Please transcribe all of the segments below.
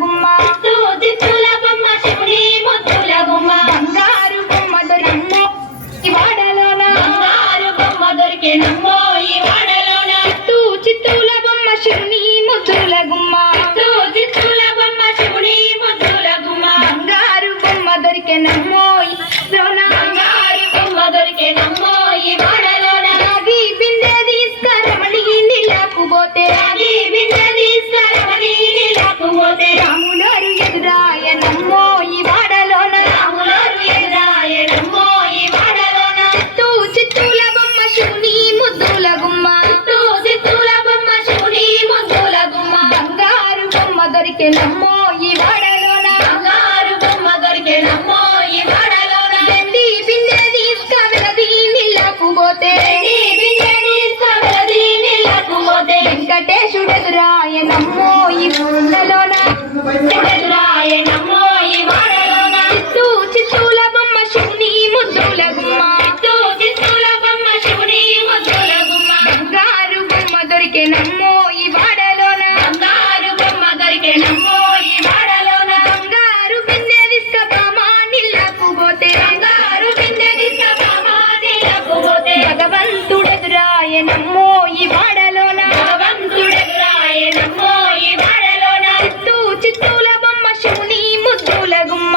గుమ్మ చిత్తుల బొమ్మ శివుని ముద్దుల గుమ్మ బంగారు బొమ్మ దొరికెనమ్మో ఈ వాడలోన బంగారు బొమ్మ దొరికెనమ్మో ఈ వాడలోన చిత్తుల బొమ్మ శివుని ముద్దుల గుమ్మ చిత్తుల బొమ్మ శివుని ముద్దుల గుమ్మ బంగారు బొమ్మ దొరికెనమ్మో ఈ వాడలోన బంగారు బొమ్మ దొరికెనమ్మో ఈ వాడలోన రాగి బిందె తీసుకురమణి నీళ్ళకు పోతే రాగి బిందె తీసుకురమణి నీళ్ళకు పోతే రాములారు ఎదురాయనమ్మో ఈ వాడలోన రాములారు ఎదురాయనమ్మో ఈ వాడలోన చిత్తుల బొమ్మ శివుని ముద్దుల గుమ్మ చిత్తుల బొమ్మ శివుని ముద్దుల గుమ్మ బంగారు బొమ్మ దొరికెనమ్మో ఈ వాడలోన బంగారు బొమ్మ దొరికెనమ్మో ఈ వాడలోన వెండి బిందె తీసుకువెళది నీళ్ళకు పోతే వెంకటేశుడెదురాయనమ్మో ఈ వాడలోన ఎదురాయనమ్మో ఈ వాడలోన చిత్తుల బొమ్మ శివుని ముద్దుల గుమ్మ చిత్తుల బొమ్మ శివుని ముద్దుల గుమ్మ బంగారు బొమ్మ దొరికెనమ్మో ఈ వాడలోన బంగారు బొమ్మ దొరికెనమ్మో ఈ వాడలోన బంగారు బిందె తీసుకుపోమా నీళ్ళకు పోతే బంగారు బిందె తీసుకుపోమా నీళ్ళకు పోతే భగవంతుడెదురాయనమ్మో ఈ వాడలోన భగవంతుడెదురాయనమ్మో ఈ వాడలోన చిత్తుల బొమ్మ శివుని ముద్దుల గుమ్మ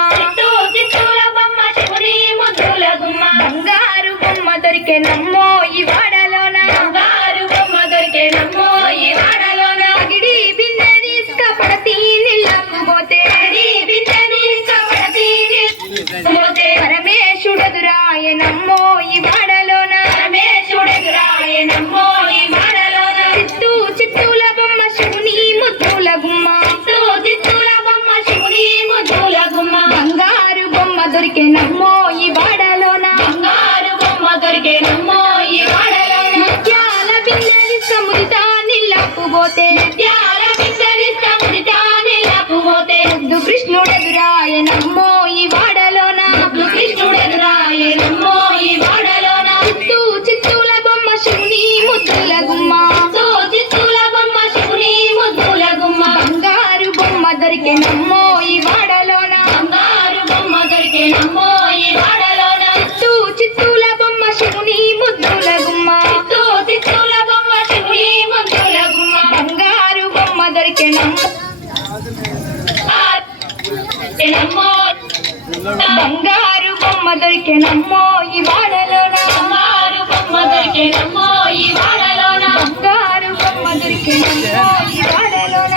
చిత్తుల బొమ్మ శివుని ముద్దుల గుమ్మ బంగారు బొమ్మ దొరికెనమ్మో ఈ వాడలోన బంగారు బొమ్మ దొరికెనమ్మో ఈ వాడలోన అగిడి బిందె తీసుకుపడతి నీళ్ళకు పోతే బిందె తీసుకుపడతి పోతే పరమేశుడెదురాయనమ్మో ఈ వాడలోన పరమేశుడెదురాయనమ్మో ఈ వాడలోన చిత్తుల బొమ్మ శివుని ముద్దుల గుమ్మ చిత్తుల బొమ్మ శివుని ముద్దుల గుమ్మ బంగారు బొమ్మ దొరికెనమ్మో ఈ వాడలోన బంగారు బొమ్మ దొరికెనమ్మో ఈ వాడలోన ముత్యాల బిందె సముదితా నీళ్ళకు పోతే ముత్యాల బిందె సముదితా నీళ్ళకు పోతే ముద్దు కృష్ణుడెదురాయనమ్మో ఈ వాడలోన ముద్దు కృష్ణుడెదురాయనమ్మో ఈ వాడలోన చిత్తుల బొమ్మ శివుని ముద్దుల గుమ్మ చిత్తుల బొమ్మ శివుని ముద్దుల గుమ్మ బంగారు బొమ్మ దొరికెనమ్మో ఈ వాడలోన బంగారు బొమ్మ దొరికెనమ్మో ఈ వాడలోన చిత్తుల బొమ్మ శివుని ముద్దుల గుమ్మ చిత్తుల బొమ్మ శివుని ముద్దుల గుమ్మ బంగారు బొమ్మ దొరికెనమ్మో బంగారు బొమ్మ దొరికెనమ్మో ఈ వాడలోన బంగారు బొమ్మ దొరికెనమ్మో ఈ వాడలోన బంగారు బొమ్మ దొరికెనమ్మో ఈ వాడలోన